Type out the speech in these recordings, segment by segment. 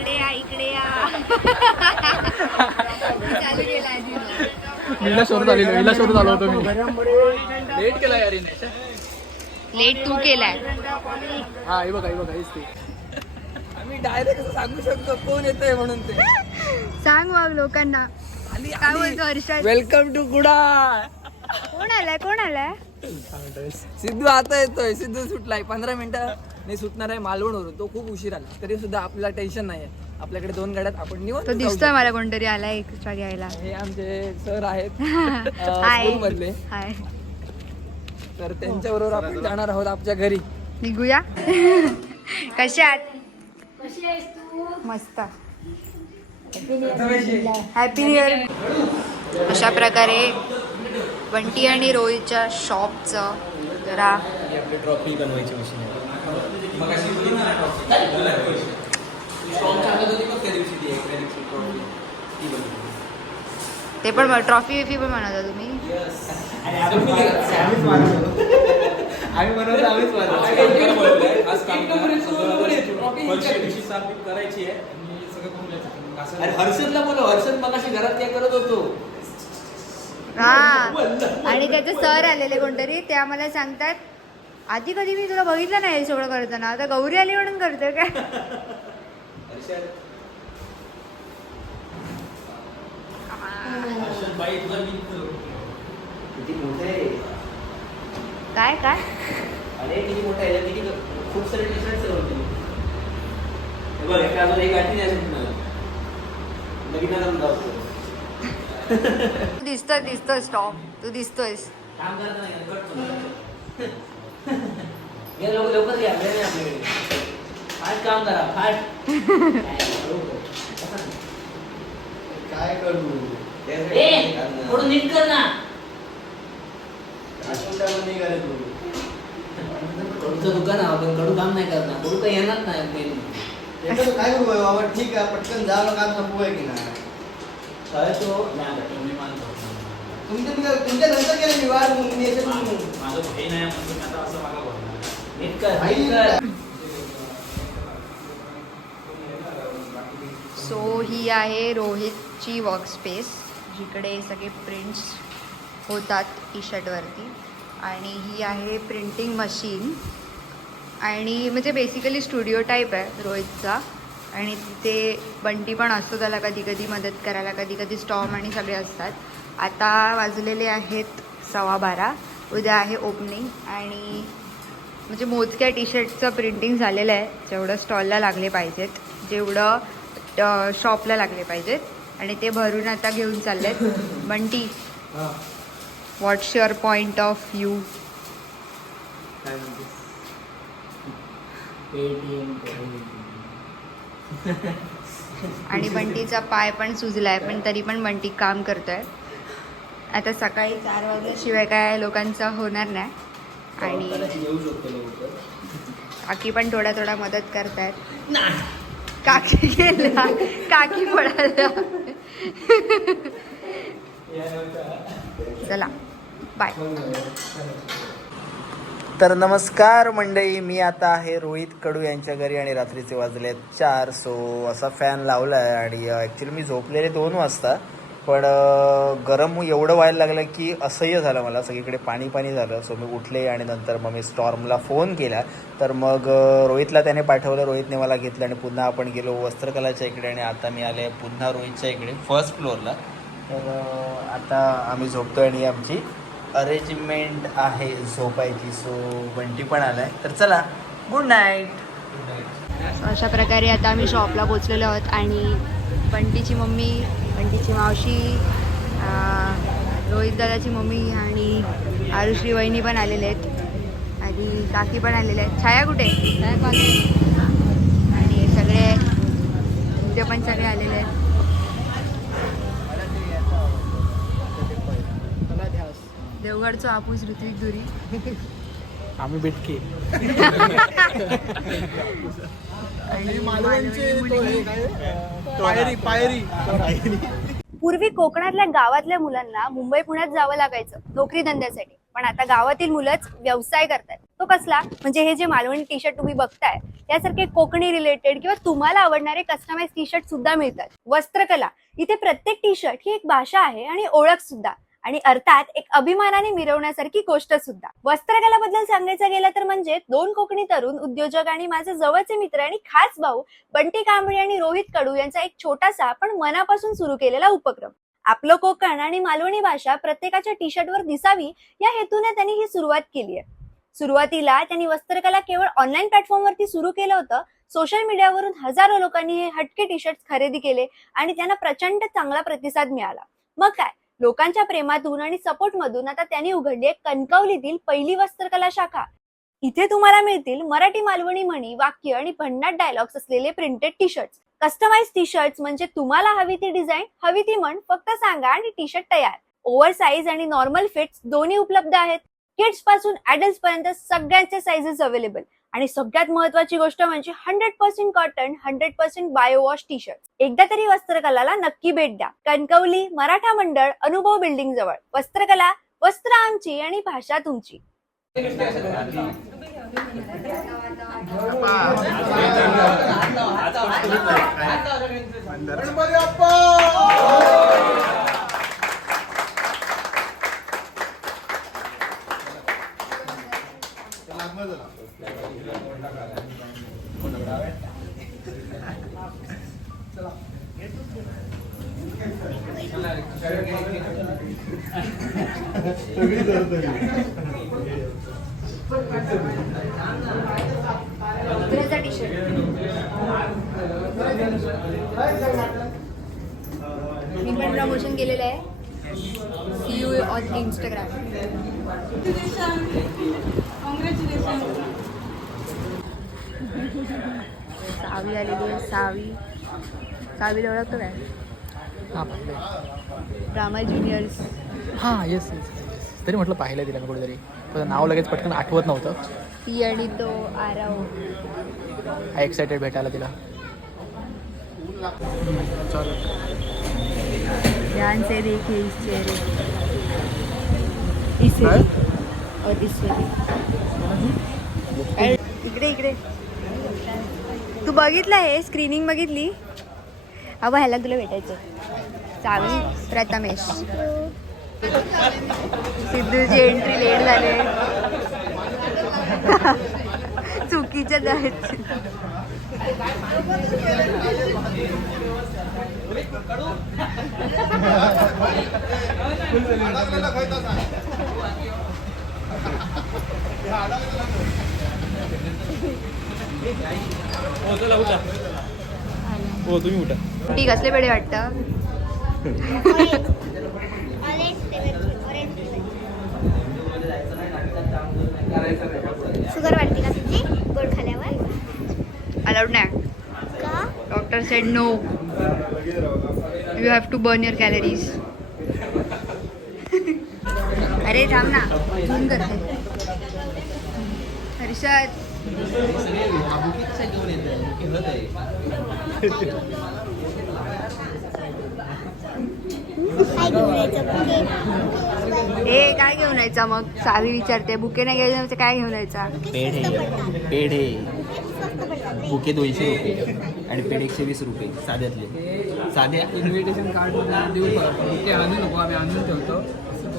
इकडे या इकडे या. शोधत आलेलो हिला शोधत आलो होतो मी. लेट केला यार. लेट तू केलाय. हा हे बघा हे बघा हेच ते. आम्ही डायरेक्ट सांगू शकतो कोण येतोय म्हणून ते. सांग मग लोकांना. काय बोलतो हर्षद? वेलकम टू कुडा कोण आलाय कोण आलाय? सिद्धू आता येतोय सिद्धू सुटलाय पंधरा मिनिटं. नाही सुटणार आहे मालवणवरून. तो खूप उशीर आला. तरी सुद्धा आपल्याला टेन्शन नाही आहे आपल्याकडे दोन गाड्यात आपण निवांत तो जाऊ दिसतोय मला कोणतरी आलाय एक्स्ट्रा घ्यायला. हे आमचे सर आहेत. हाय. मधले हाय. तर त्यांच्या बरोबर आपण जाणार आहोत आमच्या घरी. निघूया. कशा आहात? मस्त. हॅपी न्यू इयर अशा प्रकारे बंटी आणि रोहितच्या शॉपचं जरा आपली ट्रॉफी बनवायची मशीन ते पण ट्रॉफी विफी पण बनवता तुम्ही? आम्ही बनवतो आम्हीच करायची आहे. अरे हर्षदला बोलो हर्षद मग घरात काय करत होतो. हा. आणि त्याचे सर आलेले कोणतरी ते आम्हाला सांगतात आधी कधी मी तुला बघितलं नाही सगळं करताना. आता गौरी आली म्हणून करते काय? हर्षद किती मोठे आहे. काय काय? अरे किती मोठा आहे. किती खूप सारे टी शर्ट होते हे बघ एका अजून एक नाही तुम्हाला. लगीन जाऊ तू दिसतोय दिसतोय स्टॉप तू दिसतोयस. काम करता नाही या लोक लवकर वेळ नाही आपल्याकडे. फाट काम करा फाट काय करू? ए थोडं नीट कर ना. नाही करत तू कडूचं दुकान आहे आपण कडू काम नाही करणार. कडू काही येणार नाही मेन काय करू बाबा? ठीक आहे पटकन जावं काम संपू आहे की नाही काय तो? नाही मी मानतो तुमच्या तुमच्या नंतर केलं मी. माझं भाई नाही म्हणतो मी आता असं मागा बोलणार नीट कर भाई नीट कर सो ही आहे रोहितची वर्कस्पेस जिकडे सगळे प्रिंट्स होतात टी शर्टवरती आणि ही आहे प्रिंटिंग मशीन आणि म्हणजे बेसिकली स्टुडिओ टाईप आहे रोहितचा. आणि तिथे बंटी पण असतो त्याला कधी कधी मदत करायला कधी कधी स्टॉम आणि सगळे असतात. आता वाजलेले आहेत सव्वा बारा. उद्या आहे ओपनिंग आणि म्हणजे मोजक्या टी शर्टचं प्रिंटिंग झालेलं आहे. जेवढं स्टॉलला लागले पाहिजेत जेवढं शॉपला लागले पाहिजेत. आणि ते भरून आता घेऊन चाललेत. Bunty what's your point of view आणि बंटीचा पाय पण सुजलाय पण तरी पण बंटी काम करतोय. आता सकाळी चार वाजल्याशिवाय काय लोकांचं होणार नाही. आणि काकी पण थोडा थोडा मदत करतायत. काकी गेला. काकी पडायला चला. बाय तर नमस्कार मंडळी मी आता आहे रोहित कडू यांच्या घरी आणि रात्रीचे वाजले चार. सो असा फॅन लावला आहे आणि ॲक्च्युली मी झोपलेले दोन वाजता. पण गरम एवढं व्हायला लागलं की असह्य झालं मला. सगळीकडे पाणी पाणी झालं. सो मी उठले आणि नंतर मग मी स्टॉर्मला फोन केला. तर मग रोहितला त्याने पाठवलं. रोहितने मला घेतलं आणि पुन्हा आपण गेलो वस्त्रकलाच्या इकडे आणि आता मी आले पुन्हा रोहितच्या इकडे फर्स्ट फ्लोअरला तर आता आम्ही झोपतो आणि आमची अरेंजमेंट आहे झोपायची. सो बंटी पण आलाय. तर चला गुड नाईट अशा प्रकारे आता आम्ही शॉपला पोचलेलो आहोत आणि बंटीची मम्मी बंटीची मावशी रोहित दादाची मम्मी आणि आरुश्री वहिनी पण आलेले आहेत. आणि काकी पण आलेले आहेत. छाया कुठे? आणि सगळे ते पण सगळे आलेले आहेत. देवगडचा हापूस ऋत्विक दुरी. आम्ही पायरी पायरी. पूर्वी कोकणातल्या गावातल्या मुलांना मुंबई पुण्यात जावं लागायचं नोकरी धंद्यासाठी. पण आता गावातील मुलंच व्यवसाय करतात. तो कसला? म्हणजे हे जे मालवणी टी शर्ट तुम्ही बघताय त्यासारखे कोकणी रिलेटेड किंवा तुम्हाला आवडणारे कस्टमाइज टी शर्ट सुद्धा मिळतात. वस्त्रकला. इथे प्रत्येक टी शर्ट ही एक भाषा आहे आणि ओळख सुद्धा. आणि अर्थात एक अभिमानाने मिरवण्यासारखी गोष्ट सुद्धा. वस्त्रकलाबद्दल सांगायचं गेलं तर म्हणजे दोन कोकणी तरुण उद्योजक आणि माझे जवळचे मित्र आणि खास भाऊ बंटी कांबळे आणि रोहित कडू यांचा एक छोटासा पण मनापासून सुरू केलेला उपक्रम. आपलं कोकण आणि मालवणी भाषा प्रत्येकाच्या टी शर्टवर दिसावी या हेतूने त्यांनी ही सुरुवात केली आहे. सुरुवातीला त्यांनी वस्त्रकला केवळ ऑनलाईन प्लॅटफॉर्मवरती सुरू केलं होतं सोशल मीडियावरून हजारो लोकांनी हे हटके टी शर्ट खरेदी केले आणि त्यांना प्रचंड चांगला प्रतिसाद मिळाला. मग काय? लोकांच्या प्रेमातून आणि सपोर्ट मधून आता त्यांनी उघडली एक कणकवलीतील पहिली वस्त्रकला शाखा. इथे तुम्हाला मिळतील मराठी मालवणी म्हणी वाक्य आणि भन्नाट डायलॉग्स असलेले printed T shirt customize T shirt म्हणजे तुम्हाला हवी ती डिझाईन हवी ती म्हण फक्त सांगा आणि टी शर्ट तयार. ओव्हर साईज आणि नॉर्मल फिट्स दोन्ही उपलब्ध आहेत. किड्सपासून अडल्ट पर्यंत सगळ्यांचे साइजेस अवेलेबल आणि सगळ्यात महत्वाची गोष्ट म्हणजे hundred percent cotton hundred percent biowash T shirt एकदा तरी वस्त्रकलाला नक्की भेट द्या. कणकवली मराठा मंडळ अनुभव बिल्डिंग जवळ. वस्त्रकला वस्त्र आमची आणि भाषा तुमची टी शर्ट मी पण प्रमोशन केलेलं आहे. See you on Instagram Savi आलेली आहे सावी. सावीला ओळखतो काय? हां ड्रामा ज्युनियर्स हां येस येस तरी म्हटलं पाहिलं तिला मी कुठेतरी. पण नाव लगेच पटकन आठवत नव्हतं. ती आणि तो आराव. आय एक्सायटेड भेटायला तिला. ध्यान से देखिए इस चेहरे इसे और इसे अरे, इकडे इकडे. तू बघितलं हे? स्क्रीनिंग बघितली? अबा ह्याला तुला भेटायचं चावी प्रथमेश. सिद्धूची एंट्री लेट झाले. चुकीच्या आहेत हो तुम्ही उठा. ती कसले पेढे वाटतं? शुगर वाढते का तुझी? गोड खाल्यावर अलाउड नाही. का? Doctor said no you have to burn your calories अरे थांब ना. झूम करते हर्षद. काय घेऊन यायचं? ए काय घेऊन यायचा मग? सावी विचारते बुके नाही घेऊन यायचं काय घेऊन यायचा? पेढे पेढे बुके दोनशे रुपये आणि पेढे एकशे वीस रुपये साध्यातले. साध्या इन्व्हिटेशन कार्ड देऊ का? बुके आणू नको आम्ही आणून ठेवतो.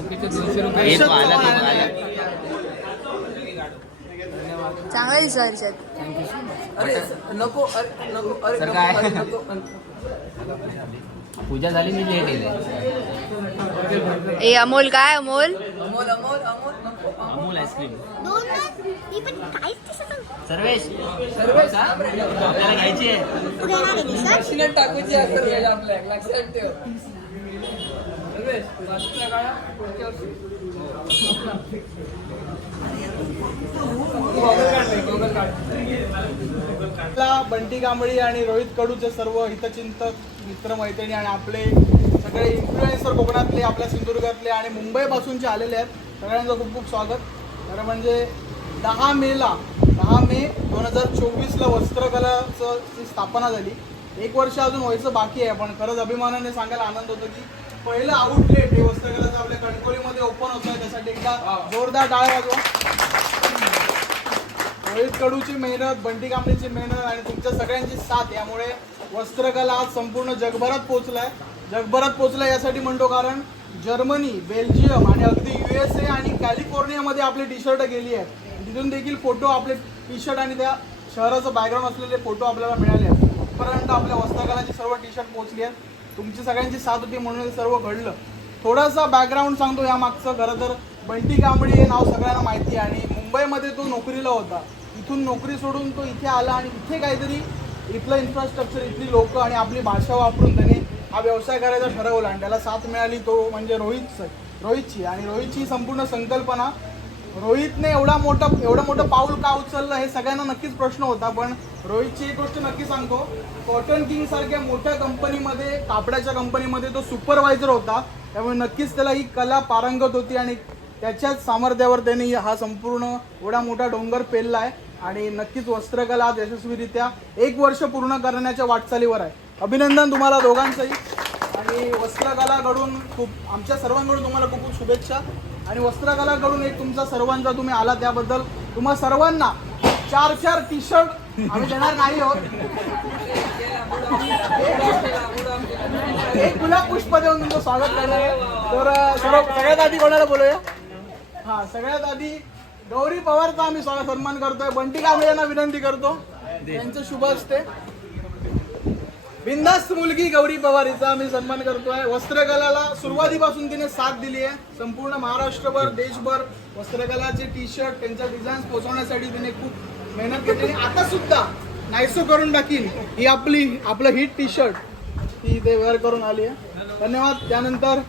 बुकेचे दोनशे रुपये. आला तो आला. चांगला दिसतो हर्षद अरे नको अरे नको अरे सर नको, काय? अरे नको. पूजा झाली मी लेट येईल ए अमोल काय अमोल? अमोल अमोल अमोल अमूल. Ice cream. सर्वेश सर्वेश आपल्याला घ्यायची आहे. टाकूची आहे सर्वेश आपल्या लक्षात ठेव. सर्वेश आपला बंटी कांबळी आणि रोहित कडूचे सर्व हितचिंतक मित्रमैत्रिणी आणि आपले सगळे इन्फ्लुएन्सर कोकणातले आपल्या सिंधुदुर्गातले आणि मुंबईपासूनचे आलेले आहेत. सगळ्यांचं खूप खूप स्वागत. खरं म्हणजे दहा मेला दहा मे दोन हजार चोवीसला वस्त्रकलाचं स्थापना झाली. एक वर्ष अजून व्हायचं बाकी आहे पण खरंच अभिमानाने सांगायला आनंद होतो की पहिलं आउटलेट हे वस्त्रकलाचं आपल्या कणकोलीमध्ये ओपन होत. त्यासाठी एकदा जोरदार टाळ्या वाजवा. रोहित कडूची मेहनत बंटी कांबळीची मेहनत आणि तुमच्या सगळ्यांची साथ यामुळे वस्त्रकला आज संपूर्ण जगभरात पोहोचलाय. जगभरात पोहोचलाय यासाठी म्हणतो कारण जर्मनी बेल्जियम आणि अगदी यू एस ए आणि कॅलिफोर्नियामध्ये आपली टी शर्ट गेली आहेत तिथून देखील फोटो आपले टी शर्ट आणि त्या शहराचं बॅकग्राऊंड असलेले फोटो आपल्याला मिळाले आहेत. इथपर्यंत आपल्या वस्त्रकलाची सर्व टी शर्ट पोहोचली आहेत. तुमची सगळ्यांची साथ होती म्हणून हे सर्व घडलं. थोडासा बॅकग्राऊंड सांगतो या मागचं खरं तर बंटी कांबळी हे नाव सगळ्यांना माहिती आहे आणि मुंबईमध्ये तो नोकरीला होता. इथून नोकरी सोडून तो इथे आला आणि इथे काहीतरी इथलं इन्फ्रास्ट्रक्चर इथली लोक आणि आपली भाषा वापरून त्याने हा व्यवसाय करायचा ठरवला. आणि त्याला साथ मिळाली तो म्हणजे रोहित रोहितची. आणि रोहितची संपूर्ण संकल्पना रोहितने एवढा मोठा एवढं मोठं पाऊल का उचललं हे सगळ्यांना नक्कीच प्रश्न होता पण रोहितची एक गोष्ट नक्की सांगतो. कॉटन किंग सारख्या मोठ्या कंपनीमध्ये कापडाच्या कंपनीमध्ये तो सुपरवायझर होता. त्यामुळे नक्कीच त्याला ही कला पारंगत होती आणि त्याच्याच सामर्थ्यावर त्यांनी हा संपूर्ण एवढा मोठा डोंगर पेलला आहे आणि नक्कीच वस्त्रकला आज यशस्वीरित्या एक वर्ष पूर्ण करण्याच्या वाटचालीवर आहे. अभिनंदन तुम्हाला दोघांचंही. आणि वस्त्रकलाकडून खूप आमच्या सर्वांकडून तुम्हाला खूप खूप शुभेच्छा. आणि वस्त्रकलाकडून एक तुमचा सर्वांचा तुम्ही आला त्याबद्दल तुम्हा सर्वांना चार चार टी शर्ट आम्ही देणार नाही आहोत. एक गुलाब पुष्प देऊन तुमचं स्वागत करणार आहे. तर सर्व सगळ्यात आधी कोणाला बोलूया? हा सगळ्यात आधी गौरी पवारचा आम्ही सन्मान करतोय. बंटी कांबळे यांना विनंती करतो. त्यांचं शुभ असते. बिंदास्त मुलगी गौरी पवार हिचा आम्ही सन्मान करतोय. वस्त्रकलाला सुरुवातीपासून तिने साथ दिली आहे. संपूर्ण महाराष्ट्रभर देशभर वस्त्रकलाचे टी शर्ट त्यांच्या डिझाईन्स पोहोचवण्यासाठी तिने खूप मेहनत घेतली. आणि आता सुद्धा नायसो करून टाकीन ही आपली आपलं हिट टी शर्ट ती इथे वेअर करून आली आहे. धन्यवाद. त्यानंतर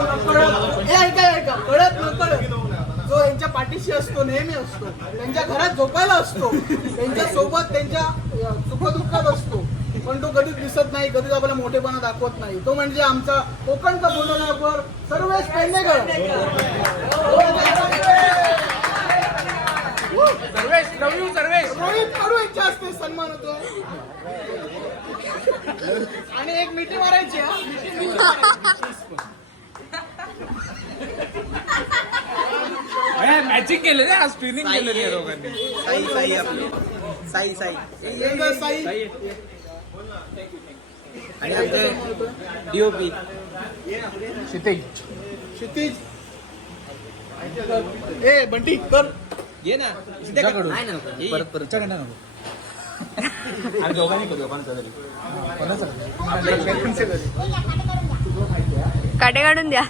कळत हे ऐका ऐका कळत नकळत जो यांच्या पाठीशी असतो नेहमी असतो त्यांच्या घरात झोपायला असतो त्यांच्यासोबत त्यांच्या सुखदुःखात असतो पण तो कधीच दिसत नाही कधीच आपल्याला मोठेपणा दाखवत नाही. तो म्हणजे आमचा कोकणचा फोटोग्राफर सर्वेश पेंडेकर रोहित यांच्या हस्ते सन्मान होतो. आणि एक मिठी मारायची हा. मिठी. मॅचिंग केलं आज ट्रेनिंग केलं दोघांनी. साई साई आपली. साई साई. एकदा साई. आणि आमचे डीओपी क्षितिज. ए बंटी कर. ये ना. नाही ना परत परत. आणि दोघांनी करू कोणाचा तरी. काटे काढून द्या.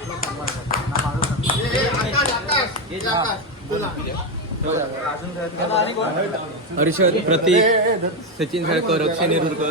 हर्षद प्रतीक सचिन साळकर अक्षय नेरुरकर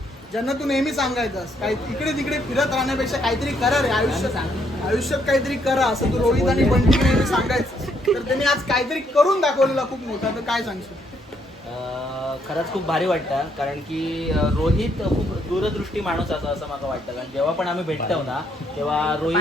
ज्यांना तू नेहमी सांगायचंस काही इकडे तिकडे फिरत राहण्यापेक्षा काहीतरी करा रे आयुष्यात. आयुष्यात काहीतरी करा असं तू रोहित आणि बंटी नेहमी सांगायचं तर त्यांनी आज काहीतरी करून दाखवलेला खूप मोठा तर काय सांगशील? अं, खरंच खूप भारी वाटतं कारण की रोहित खूप दूरदृष्टी माणूस असा असं मला वाटतं. कारण जेव्हा पण आम्ही भेटतो ना तेव्हा रोहित?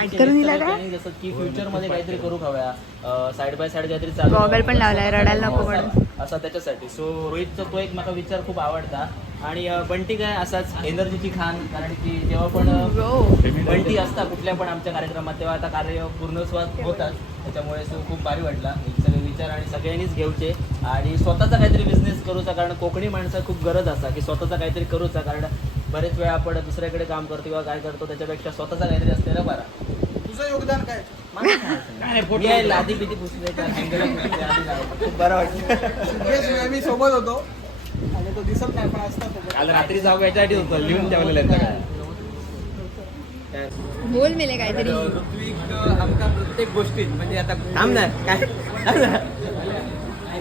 जसं की फ्युचरमध्ये काहीतरी करू हव्या साईड बाय साईड काहीतरी चालू पण. लावलाय, रडायला नको असा- म्हणून. असा त्याच्यासाठी. सो रोहितचा तो एक मला विचार खूप आवडता. आणि बंटी काय असाच? एनर्जीची खान कारण की जेव्हा पण अं, बंटी असता कुठल्या पण आमच्या कार्यक्रमात तेव्हा आता कार्य पूर्णस्वाद होतात. त्याच्यामुळे सो खूप भारी वाटला. हे सगळे विचार आणि सगळ्यांनीच घेऊचे. आणि स्वतःचा काहीतरी बिझनेस करूचा कारण कोकणी माणसं खूप गरज असा की स्वतःचा काहीतरी करूचा. कारण बरेच वेळा आपण दुसऱ्याकडे काम करतो किंवा काय करतो त्याच्यापेक्षा स्वतःचा काहीतरी असलेला बरा. तुझं योगदान काय? मी लादी बिदी पुसले खूप बरं वाटतं नेहमी सोबत होतो. आणि तो दिसत नाही पण असतात सोबत. काल रात्री जाऊ याच्यासाठी होतं लिहून ठेवलेलं आहे बोल मिले काहीतरी. ऋत्विक आमका प्रत्येक गोष्टीत म्हणजे आता थांब ना काय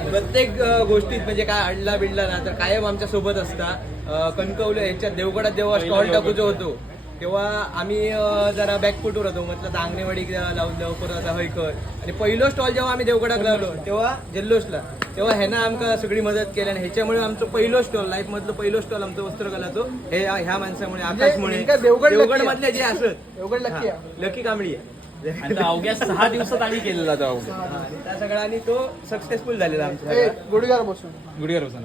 प्रत्येक गोष्टीत म्हणजे काय अडला बिडला ना तर कायम आमच्यासोबत असता. कणकवली ह्याच्यात देवगडात जेव्हा स्टॉल टाकूचो होतो. तेव्हा आम्ही जरा बॅकफुटवर होतो. म्हटलं आंगणेवाडी लावलं परत आता हयकर आणि पहिलो स्टॉल जेव्हा आम्ही देवगडात लावलो तेव्हा जल्लोषला. तेव्हा ह्यानं आमका सगळी मदत केली आणि ह्याच्यामुळे आमचं पहिलो स्टॉल लाईफ मधलं पहिलो स्टॉल आमचं वस्त्रकलाचो हे ह्या माणसामुळे आकाशमुळे नेमका देवगड. मधले जे असत देवगड आहे. लकी कांबळी आहे. आणि तो अवघ्या सहा दिवसात आम्ही केलेला तो अवघ्या आणि त्या सगळ्यांनी तो सक्सेसफुल झालेला आमचा. गुडघ्यावर बसून. गुडघ्यावर बसा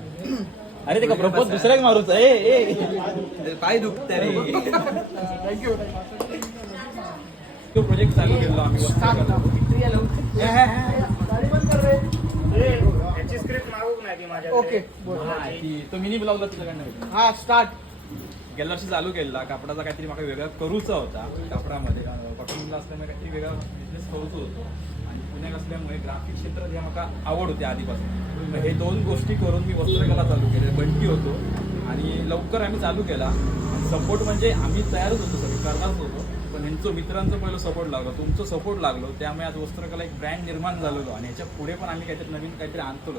अरे ते का प्रपोज दुसऱ्याक मारूच. ए ए. पाय दुखत रे. थँक्यू तो प्रोजेक्ट चालू केला आम्ही वस्त्रकला. ओके ती- तो मिनी ब्लॉगला तुझ्याकडनं. हा स्टार्ट गेल्या वर्षी चालू केला कापडाचा काहीतरी मला वेगळा करूचा होता कापडामध्ये. कॉटनला असल्यामुळे काहीतरी वेगळा बिझनेस करूचो होतो. पुण्यात असल्यामुळे ग्राफिक क्षेत्रात हे मला आवड होती आधीपासून. हे दोन गोष्टी करून मी वस्त्रकला चालू केली. बंटी होतो आणि लवकर आम्ही चालू केला. सपोर्ट म्हणजे आम्ही तयारच होतो सगळे करणारच होतो. पण ह्यांचं मित्रांचं पहिलं सपोर्ट लागलो तुमचं सपोर्ट लागलो. त्यामुळे आज वस्त्रकला एक ब्रँड निर्माण झालेलो आणि ह्याच्या पुढे पण आम्ही काहीतरी नवीन काहीतरी आणतो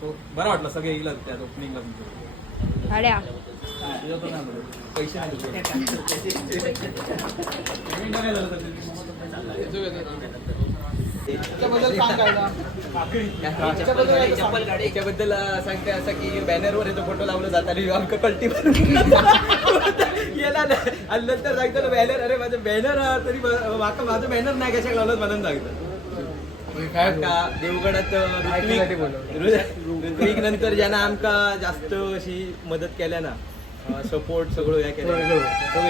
तो बरं वाटलं सगळे येईल त्यात ओपनिंगला. पैसे नाही तुझे. पेमेंट काय झालं तर त्याच्याबद्दल सांग काय ना. याच्याबद्दल सांगते असं की बॅनरवर येतो फोटो लावलं जात आणि आमका कल्टी गेला नाही आणि नंतर सांगतो बॅनर अरे माझं बॅनर तरी माका माझं बॅनर नाही कशा लावलं म्हणून सांगतो. का देवगडात ऋत्विक ऋत्विक नंतर ज्यानं आमका जास्त अशी मदत केल्या ना सपोर्ट सगळं या केलं तो वेगळं तो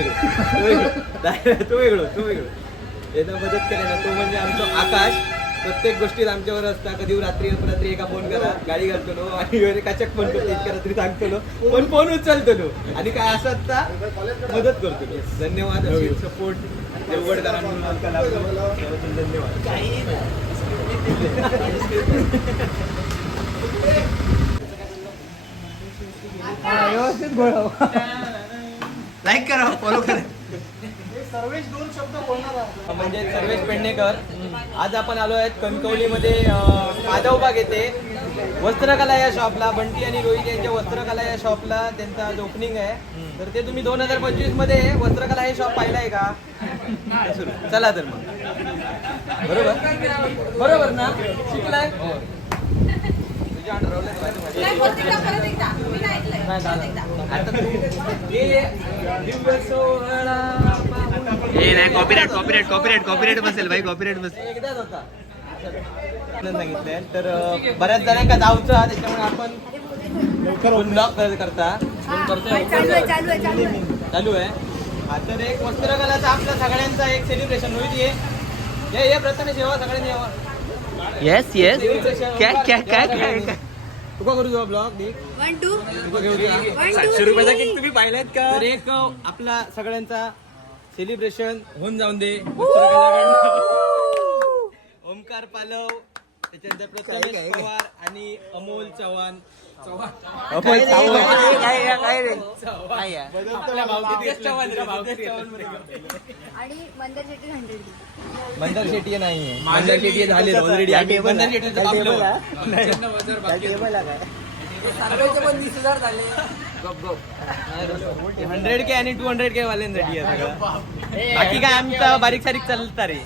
वेगळं. तो वेगळं. तो वेगळं यानं मदत केल्या ना तो म्हणजे आमचं आकाश. प्रत्येक गोष्टीत आमच्यावर असता. कधी रात्री रात्री एका फोन करा गाडी घालतो आणि काचक फोन करतो इतक्या रात्री सांगतो. पण फोन उचलतो आणि काय असं असता मदत करतो धन्यवाद सपोर्ट देवगडकरांकडून आमका लाभलो त्याबद्दल धन्यवाद. लाईक करा फॉलो करा. हे सर्वेश दोन शब्द बोलणार आहे म्हणजे सर्वेश पेडणेकर. आज आपण आलो आहेत कणकवलीमध्ये अं, माधवबाग येथे वस्त्रकला या शॉपला बंटी आणि रोहित यांच्या वस्त्रकला या शॉपला त्यांचा आज ओपनिंग आहे. तर ते तुम्ही दोन हजार पंचवीसमध्ये वस्त्रकला हे शॉप पाहिलंय का? सुरू. चला तर मग. बरोबर? बरोबर ना? शिकलाय. आता हे नाही कॉपीराईट कॉपीराईट कॉपीराईट कॉपीराईट बसेल भाई कॉपीराईट बसेल. एकदाच होता सांगितलंय तर बऱ्याच जणांका जाऊचं हा, त्याच्यामुळे आपण फोन ब्लॉक करता चालू आहे हा तर एक वस्त्रकलाचा आपल्या सगळ्यांचा एक सेलिब्रेशन होईल ये ये ये प्रथमेश येवा सगळ्यांनी येवा. Yes yes. काय काय काय काय तुका करू तुझा ब्लॉग वन टू तुका घेऊ सातशे रुपयाचा केक तुम्ही पाहिलात का? तर एक आपला सगळ्यांचा सेलिब्रेशन होऊन जाऊन दे. ओमकार पालव त्याच्यानंतर प्रथमेश पवार आणि अमोल चव्हाण. चव्हाण. अमोल चव्हाण. काय काय रे आपल्या भावकीत चव्हाण रे, भावकीत चव्हाण बरं का? आणि मंदर शेट्टी हंड्रेड मंदार शेट्टी नाहीये. मंदार शेट्टी झाले ऑलरेडी मंदार शेट्टीचं कापलं हंड्रेड के आणि टू हंड्रेड के वाल्यांसाठी आहे सगळं. बाकी काय आमचं बारीक सारीक चालता रे.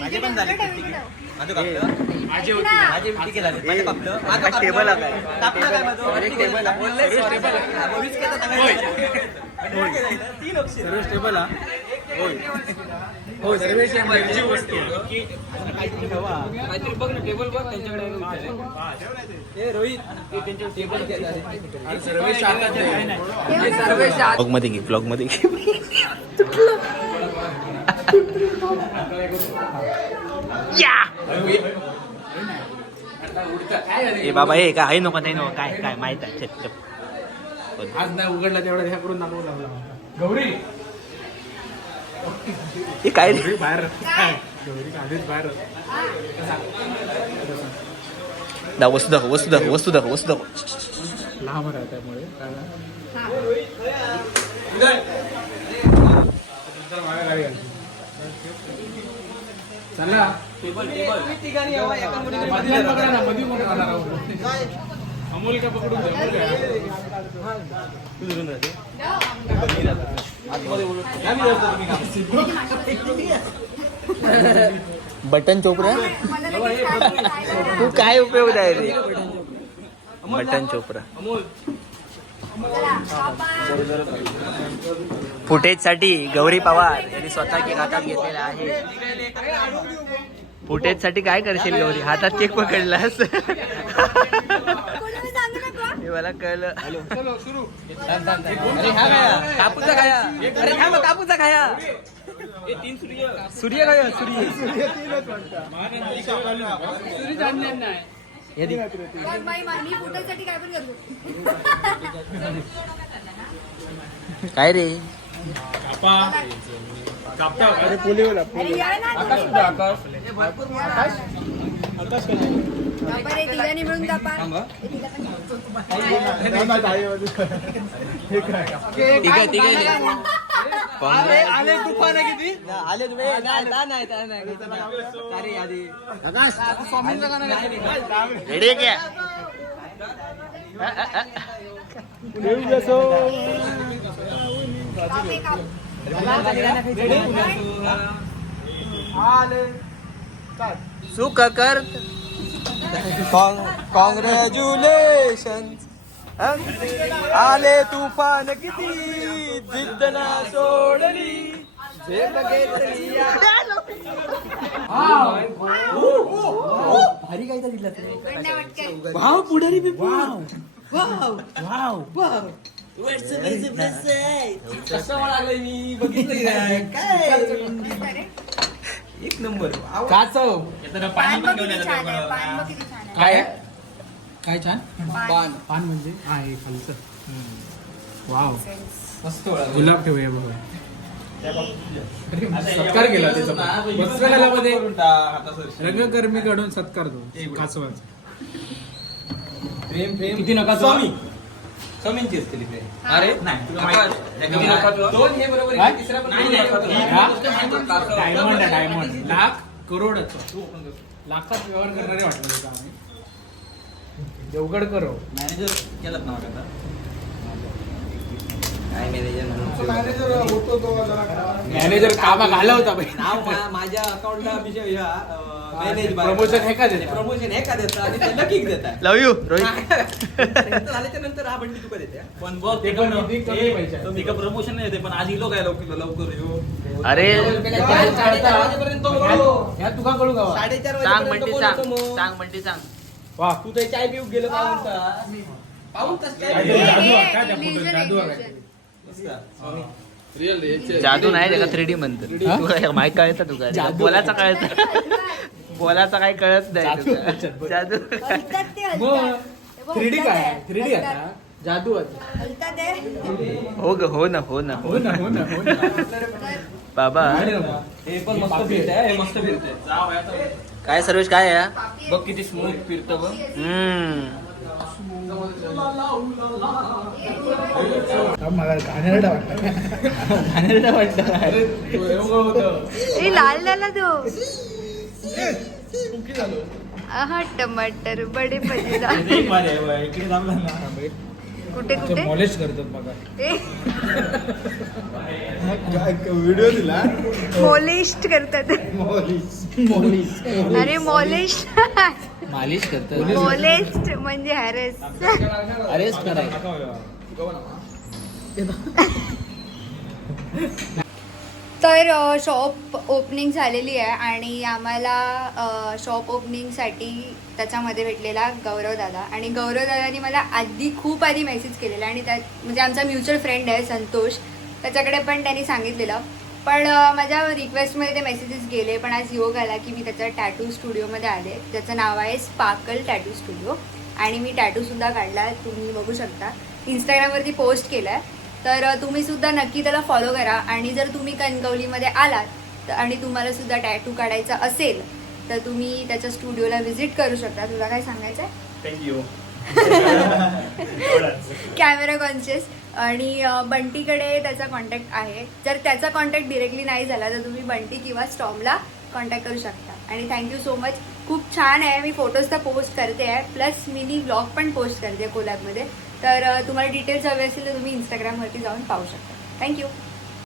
माझे पण झाले माझं कापलं? माझे माझे विटी केला. रे. माझं कापलं? माझं टेबल कापलं? काय माझं? बोलले. हो सर्वेश काहीतरी बघ ना टेबल बघ त्यांच्याकडे विचार. ए रोहित ते त्यांच्या टेबल ब्लॉगमध्ये घे ब्लॉगमध्ये घे ए बाबा हे काय आहे नको नाही नको काय काय माहीत आहे. आज नाही उघडला तेवढा ह्या करून दाखवू लागला गौरी हे काय रे? बाहेर बाहेर दा वस्तू दाखव वस्तू दाखव वस्तू दाखव वस्तू दाखव. लहान आहे त्यामुळे. चला. ठिकाणी एवढा अमोल का पकडून? बटन चोपडा तू काय उपयोग आहे रे? बटन चोपडा फुटेजसाठी गौरी पवार यांनी स्वतः केक हातात घेतलेला आहे. फुटेजसाठी काय करशील गौरी? हातात केक पकडलास. मला कळलं. चलो सुरू. अरे हा खाया कापूचा खाया अरे थांब कापूचा खाया सूर्य. खाया सूर्य. काय रे? अरे पोलीवाला मिळून ठीक आहे ठीक आहे आले आले तुफान आहे किती? आले तुम्ही रेडी क्या? सुख कर कॉंग्रॅच्युलेशन आले तुफान किती? जिद्द ना सोडली. झेप घेतली भारी काय दिला भाव पुढारी कसं लागलंय मी? बघितलं? काय? एक नंबर. काचव पाणी पण घेऊन काय? काय छान? पान पान म्हणजे? हा हे खालचं. वाव. मस्त गुलाब ठेवूया बघा सत्कार केला त्याचा वस्त्रकलामध्ये रंगकर्मी कडून सत्कार तो. कासवाचा. प्रेम प्रेम. किती नका स्वामी. स्वामींची असते ती. प्रेम अरे नाही दोन हे बरोबर आहे. तिसरा पण डायमंड आहे डायमंड. लाख करोडच. लाखात व्यवहार करणारे वाटलं होतं आम्ही. देवगड करो. मॅनेजर केलात ना आता काय मॅनेजर मॅनेजर कामा घालवता बाई. नाव मा- माझ्या अकाउंटला विषय ह्या Promotion हे का देता? प्रमोशन हे का देता आणि त्यांना किक देता लव यू रोहित झाल्याच्यानंतर हा बंडी तुका देते. पण बघ ते पण कमी का प्रमोशन नाही देते पण आज इलो काय लवकर लवकर येऊ. अरे तुका कळू गावा साडेचार सांग म्हणते सांग. मग. सांग म्हणते सांग. वा. तू तर चाय पिऊ गेलो पाहून काय जादू आहे, काय आहे काय? नाही त्याला थ्री डी म्हणतात. तुला माहीत कळतं तुका. बोलाचा कळत. बोलाचा काही कळत नाही. जादू. थ्री डी काय? थ्री डी आता. जादू आता हो ग हो ना हो ना. हो ना हो ना हो ना. बाबा. हे पण मस्त फिरतंय हे मस्त फिरतंय. आता. काय सर्वेश काय आहे? हा? बघ किती स्मूथ फिरतं बघ. हम्म. मला घाणेरडा वाटतं घाणेरडा वाटतं अरे तू एवढं होतं. लाल झाला तो. हा टमाटर बडे इकडे थांबला ना कुठे कुठे? मॉलेज करतात बघा. व्हिडिओ दिला? करतात. मॉलिश अरे मालिश. करतात. मॉलेस्ट म्हणजे हॅरेस. अरेस्ट करायचं तर शॉप ओपनिंग झालेली आहे आणि आम्हाला शॉप ओपनिंगसाठी त्याच्यामध्ये भेटलेला गौरव दादा. आणि गौरव दादानी मला आधी खूप आधी मेसेज केलेला आणि त्या म्हणजे आमचा म्युच्युअल फ्रेंड आहे संतोष. त्याच्याकडे पण त्यांनी सांगितलेलं. पण माझ्या रिक्वेस्टमध्ये ते मेसेजेस गेले पण आज योग आला की मी त्याच्या टॅटू स्टुडिओमध्ये आले. त्याचं नाव आहे स्पार्कल टॅटू स्टुडिओ आणि मी टॅटूसुद्धा काढला तुम्ही बघू शकता. इंस्टाग्रामवरती पोस्ट केला आहे तर तुम्ही सुद्धा नक्की त्याला फॉलो करा. आणि जर तुम्ही कणकवलीमध्ये आलात तर आणि तुम्हाला सुद्धा टॅटू काढायचा असेल तर तुम्ही त्याच्या स्टुडिओला व्हिजिट करू शकता. तुला काय सांगायचं आहे थँक्यू कॅमेरा कॉन्शियस आणि बंटीकडे त्याचा कॉन्टॅक्ट आहे. जर त्याचा कॉन्टॅक्ट डिरेक्टली नाही झाला तर तुम्ही बंटी किंवा स्टॉमला कॉन्टॅक्ट करू शकता. आणि थँक्यू सो मच खूप छान आहे. मी फोटोज तर पोस्ट करते आहे. प्लस मिनी ब्लॉग पण पोस्ट करते कोलॅबमध्ये. तर तुम्हाला डिटेल्स हवे असेल तर तुम्ही इंस्टाग्रामवरती जाऊन पाहू शकता. थँक्यू